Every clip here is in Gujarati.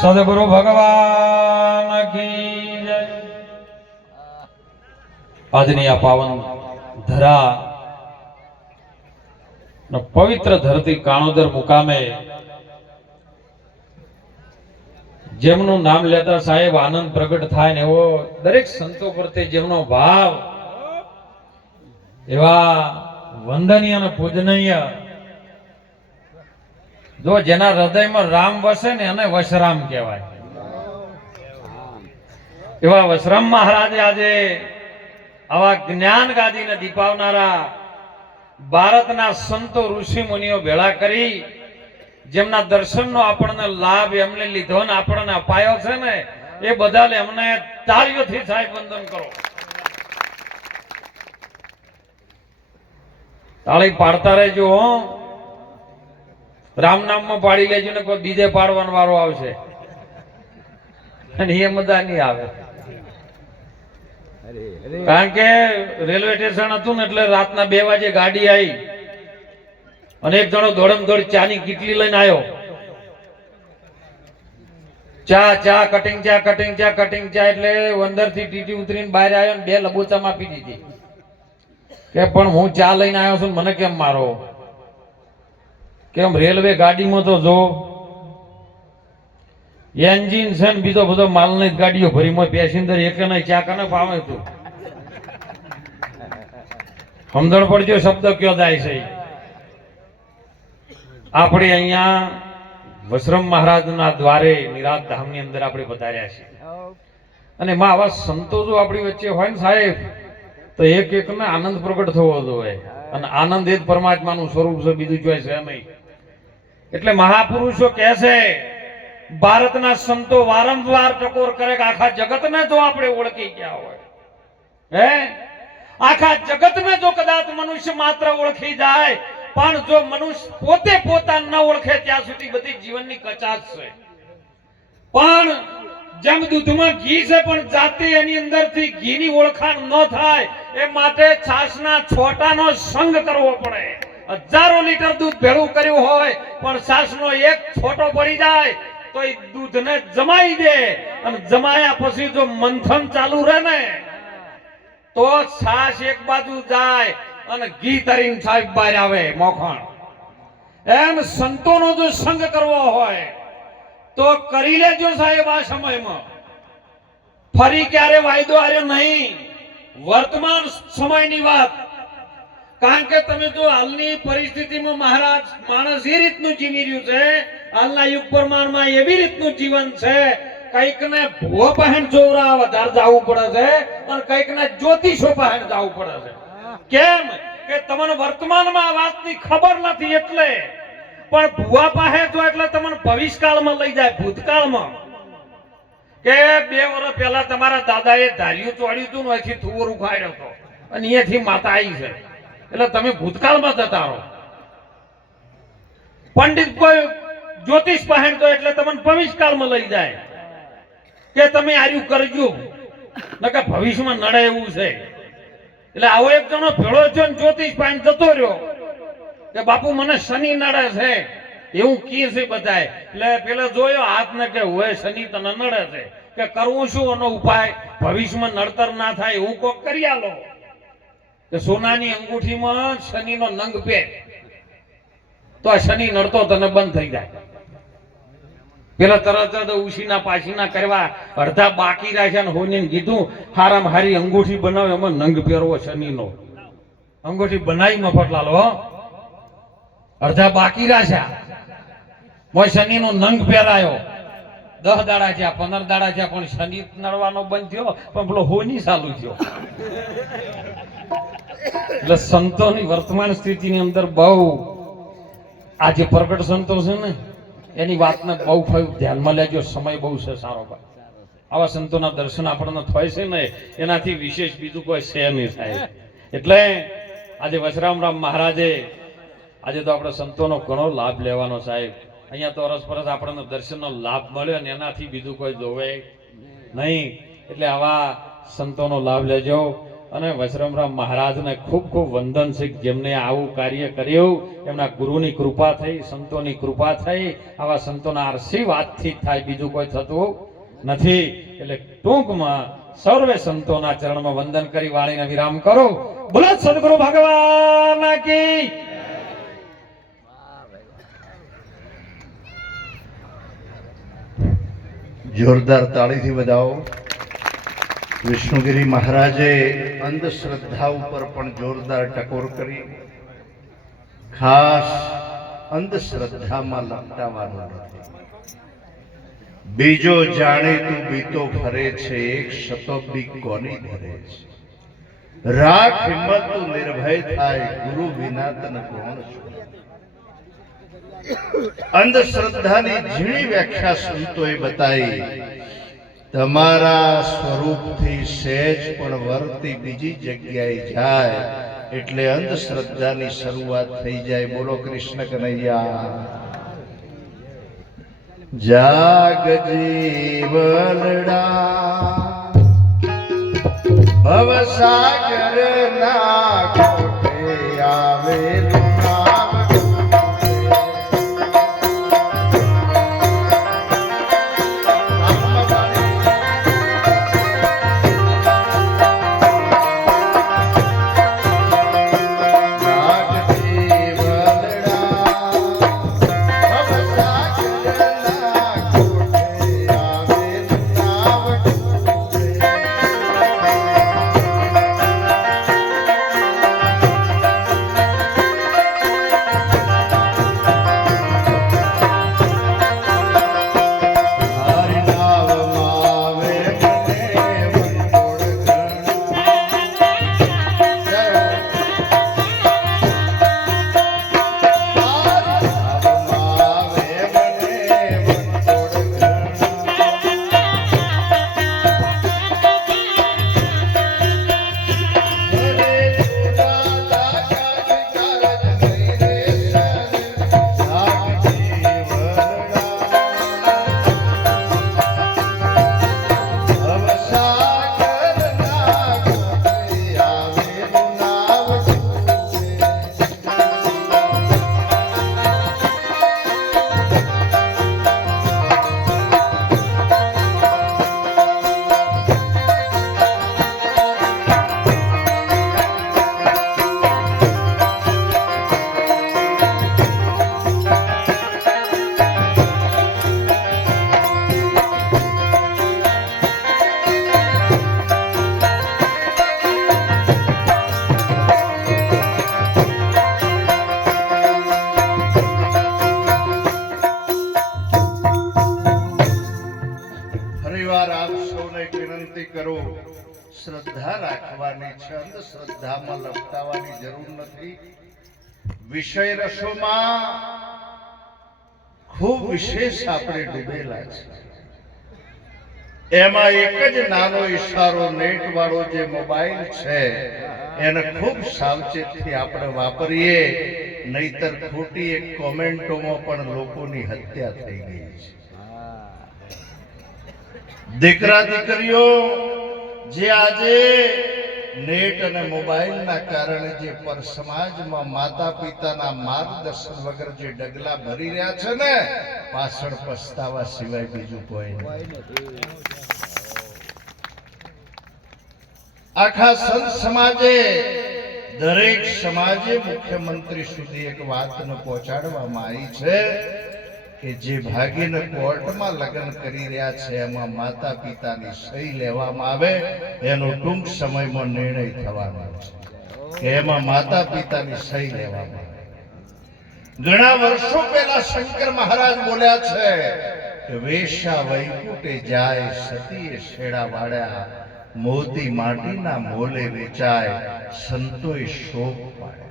સદગુરુ ભગવાન કી જય આજની આ પાવન ધરા પવિત્ર ધરતી કાણોદર મુકામે જેમનું નામ લેતા સાહેબ આનંદ પ્રગટ થાય ને એવો દરેક સંતો પ્રત્યે જેમનો ભાવ, એવા વંદનીય અને પૂજનીય જો જેના હૃદયમાં રામ વસે ને એને વશરામ કહેવાય. એવા વશરામ મહારાજે આજે આવા જ્ઞાન ગાદીને દીપાવનારા ભારતના સંતો ઋષિ મુનિઓ ભેળા કરી, જેમના દર્શનનો આપણને લાભ એમને લીધો ને આપણને અપાયો છે ને, એ બધા એમને તાળીઓથી સાહેબ વંદન કરો. તાળી પાડતા રહેજો હો. રામ નામમાં પાડી લેજો ને કોઈ બીજે પાડવાનો વારો આવશે. અને એ મજા નહીં આવે. કારણ કે રેલવે સ્ટેશન હતું ને એટલે રાતના બે વાગે ગાડી આવી અને એક જણો દોડમ દોડ ચાની કીટલી લઈને આવ્યો ચા ચા કટિંગ ચા કટિંગ ચા કટિંગ ચા એટલે અંદરથી ટીટી ઉતરીને બહાર આવ્યો ને બે લબોચામાં પી દીધી કે પણ હું ચા લઈને આવ્યો છું મને કેમ મારો? કેમ રેલવે ગાડીમાં તો જો એન્જિન છે ને બીજો બધો માલની ગાડીઓ ભરી મોય પેસેન્જર એક નહીં ચાક ને ફાવે તું. સમજણ પડજો શબ્દ કયો જાય છે. આપણે અહીંયા વસરમ મહારાજના દ્વારે નિરાત ધામની અંદર આપણે પધાર્યા છીએ. અને માં આવા સંતો જો આપણી વચ્ચે હોય ને સાહેબ, તો એક એક ને આનંદ પ્રગટ થવો જોઈએ. અને આનંદ એ જ પરમાત્માનું સ્વરૂપ છે, બીજું જોઈ છે નહીં. એટલે મહાપુરુષો કહે ભારતના સંતો વારંવાર ટકોર કરે કે આખા જગતને જો આપણે ઓળખી ગયા હોય. હે? આખા જગતને જો કદાચ મનુષ્ય માત્ર ઓળખી જાય, પણ જો મનુષ્ય પોતે પોતાને ન ઓળખે, ત્યાં સુધી બધી જીવનની કચાશ છે. પણ જેમ દૂધમાં ઘી છે, પણ જાતે એની અંદરથી ઘીની ઓળખાણ ન થાય, એ માટે છાશના છોટાનો સંગ કરવો પડે. હજારો લીટર દૂધ ભેળું કર્યું હોય, પણ છાશનો એક છોટો પડી જાય, તો એ દૂધને જમાઈ દે. અને જમાયા પછી જો મંથન ચાલુ રહે ને તો સાસ એક બાજુ જાય અને ઘી તરીને સાહેબ બહાર આવે મોખણ. એમ સંતોનો જો સંગ કરવો હોય, તો કરી લેજો સાહેબ આ સમયમાં. ફરી ક્યારે વાયદો આવ્યો નહીં. વર્તમાન સમયની વાત કારણ કે તમે જો હાલની પરિસ્થિતિમાં મહારાજ માણસ એ રીતનું જીવી રહ્યું છે, હાલના યુગ પ્રમાણમાં એવી રીતનું જીવન છે કંઈક ને ભૂવો પહેણ ચોરા વધારે જવું પડે છે અને કંઈક ને જ્યોતિષો પહેણ જવું પડે છે. કેમ કે તમને વર્તમાનમાં આ વાતની ખબર નથી એટલે. પણ ભુવા પાસે જો એટલે તમને ભવિષ્યકાળમાં લઈ જાય, ભૂતકાળમાં. કે બે વર્ષ પહેલા તમારા દાદાએ ધાર્યું ચોડ્યું હતું ને અહીંથી થુવર ઉખાડ્યો હતો અને અહીંયાથી માતા આવી છે. એટલે તમે ભૂતકાળમાં જતા રહો. પંડિત કોઈ જ્યોતિષ પહેણ તો એટલે તમને ભવિષ્યકાળમાં લઈ જાય. કે તમે આર્યું કરજો. નકા ભવિષ્યમાં નડે એવું છે. એટલે આવો એક જણો ભેળો થયો ને જ્યોતિષ પાસે જતો રહ્યો. કે બાપુ, મને શનિ નડે છે. એવું કી છે બધાય. એટલે પેલા જોયો હાથ ને કે હોય શનિ તને નડે છે. કે કરવું શું એનો ઉપાય? ભવિષ્યમાં નડતર ના થાય એવું કોક કરી આલો. કે સોનાની અંગૂઠીમાં શનિનો નંગ પહેર. તો આ શનિ નડતો તને બંધ થઈ જાય. પેલા તરત જ ઉશીના પાછીના કરવા અડધા બાકી રાખ્યા ને હોઈને કીધું, હારામ હારી અંગૂઠી બનાવે, એમાં નંગ પહેરવો શનિનો. અંગૂઠી બનાવી મફતલાલ હો. અડધા બાકી રાખ્યા. મોય શનિનો નંગ પહેરાયો. દસ દાડા થયા, પંદર દાડા થયા, પણ શનિ નડવાનો બંધ થયો, પણ પેલો હોની ચાલુ થયો. એટલે સંતોની વર્તમાન સ્થિતિની અંદર બહુ આ જે પ્રગટ સંતો છે ને, એની વાતને બહુ ધ્યાનમાં લેજો, સમય બહુ છે સારો ભાઈ. આવા સંતોના દર્શન આપણને થાય છે ને, એનાથી વિશેષ બીજું કોઈ છે નહીં થાય એટલે આજે વસરામરામ મહારાજે, આજે તો આપણે સંતોનો ઘણો લાભ લેવાનો સાહેબ. અહીંયા તો અરસપરસ આપણને દર્શનનો લાભ મળ્યો અને એનાથી બીજું કોઈ જોવે નહીં. એટલે આવા સંતોનો લાભ લેજો. અને વૈશ્રમરામ મહારાજને ખૂબ ખૂબ વંદન છે જેમને આવું કાર્ય કર્યું, એમના ગુરુની કૃપા થઈ, સંતોની કૃપા થઈ, આવા સંતોના આશીર્વાદથી થાય, બીજું કોઈ થતું નથી. એટલે ટૂંકમાં સર્વે સંતોના ચરણમાં વંદન કરી વાણીને વિરામ કરો. બોલો સદગુરુ ભગવાન કી જોરદાર તાળીથી વધાવો. વિષ્ણુગિરી મહારાજે અંધશ્રદ્ધા ઉપર પણ જોરદાર ટકોર કરી. ખાસ અંધશ્રદ્ધામાં લપટાવાનું નથી. બીજો જાણે તું બીતો ફરે છે, એક શતાબ્દી કોની ધરે છે? રાખ હિંમત તું નિર્ભય થાય, ગુરુ વિના તને કોણ છું? અંધશ્રદ્ધાની ઝીણી વ્યાખ્યા સંતોએ બતાવી. તમારા સ્વરૂપથી સહેજ પણ વર્તી બીજી જગ્યાએ જાય, એટલે અંધશ્રદ્ધાની શરૂઆત થઈ જાય. બોલો કૃષ્ણ કનૈયા. જાગ જીવલડા. ભવસાગર શ્રદ્ધા રાખવાની છે અંધશ્રદ્ધામાં લપટાવાની જરૂર નથી. વિષય રસોમાં ખૂબ વિશેષ આપણે ડૂબેલા છે. એમાં એક જ નાનો ઈશારો નેટ વાળો જે મોબાઈલ છે, એને ખૂબ સાવચેતથી આપણે વાપરીએ, નહીતર ખોટી એક કોમેન્ટોમાં પણ લોકોની હત્યા થઈ ગઈ છે. દીકરા દીકરીઓ જે આજે નેટ અને મોબાઈલના કારણે જે પર સમાજમાં માતા પિતાના માર્ગદર્શન વગર જે ડગલા ભરી રહ્યા છે ને, પાછળ પસ્તાવા સિવાય બીજું કોઈ આખા સંત સમાજે, દરેક સમાજે મુખ્યમંત્રી સુધી એક વાતને પહોંચાડવામાં આવી છે. કે જે ભાગીને કોર્ટમાં લગ્ન કરી રહ્યા છે, એમાં માતા પિતાની સહી લેવામાં આવે, એનો ટૂંક સમયમાં નિર્ણય થવાનો છે. કે એમાં માતા પિતાની સહી લેવામાં આવે. ઘણા વર્ષો પહેલા શંકર મહારાજ બોલ્યા છે કે વેશા વૈકુટે જાય, સતીએ શેડા વાળ્યા, મોતી માટીના મોલે વેચાય, સંતોએ શોક પાડ્યા.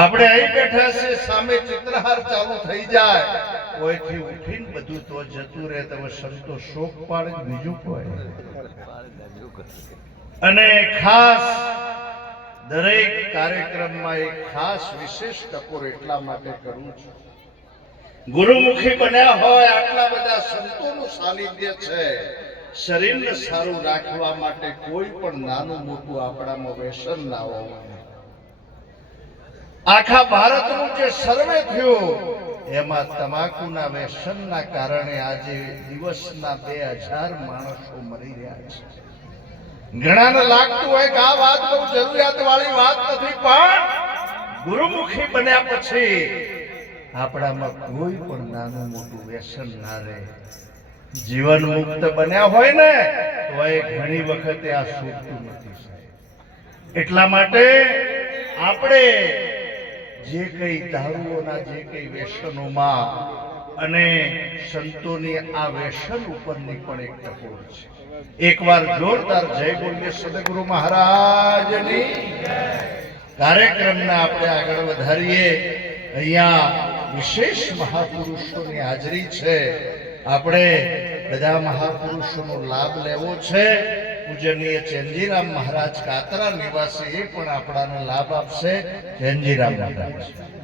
આપણે અહીં બેઠા છે સામે ચિત્રહાર ચાલુ થઈ જાય. કોઈથી ઉઠીને બધું તો જતું રહે, તમે સંતો શોક પાડે બીજું કોઈ. અને ખાસ દરેક કાર્યક્રમમાં એક ખાસ વિશેષ ટકોર એટલા માટે કરું છું. ગુરુમુખી બન્યા હોય, આટલા બધા સંતોનું સાનિધ્ય છે. શરીરને સારું રાખવા માટે કોઈ પણ નાનું મોટું આપણામાં વ્યસન ના હોવું આખા ભારતનું જે સર્વે થયું, એમાં તમાકુના વ્યસનના કારણે આજે દિવસના બે હજાર માણસો મરી રહ્યા છે. ઘણાને લાગતું હોય કે આ વાત બહુ જરૂરિયાત વાળી વાત નથી, પણ ગુરુમુખી બન્યા પછી આપણામાં કોઈ પણ નાનું મોટું વ્યસન ના રહે. જીવન મુક્ત બન્યા હોય ને, તો એ ઘણી વખતે આ સૂચતું નથી એટલા માટે આપણે જે કઈ દારૂઓના જે કઈ વ્યસનોમાં અને સંતોની આ વ્યસન ઉપરની પણ એક ટકોર છે. એકવાર જોરદાર જય બોલીએ સદગુરુ મહારાજની. કાર્યક્રમને આપણે આગળ વધારીએ. અહીંયા વિશેષ મહાપુરુષોની હાજરી છે. આપણે બધા મહાપુરુષોનો લાભ લેવો છે. પૂજનીય ચેનજીરામ મહારાજ કાતરા નિવાસી એ પણ આપણાને લાભ આપશે. ચેનજીરામ મહારાજ.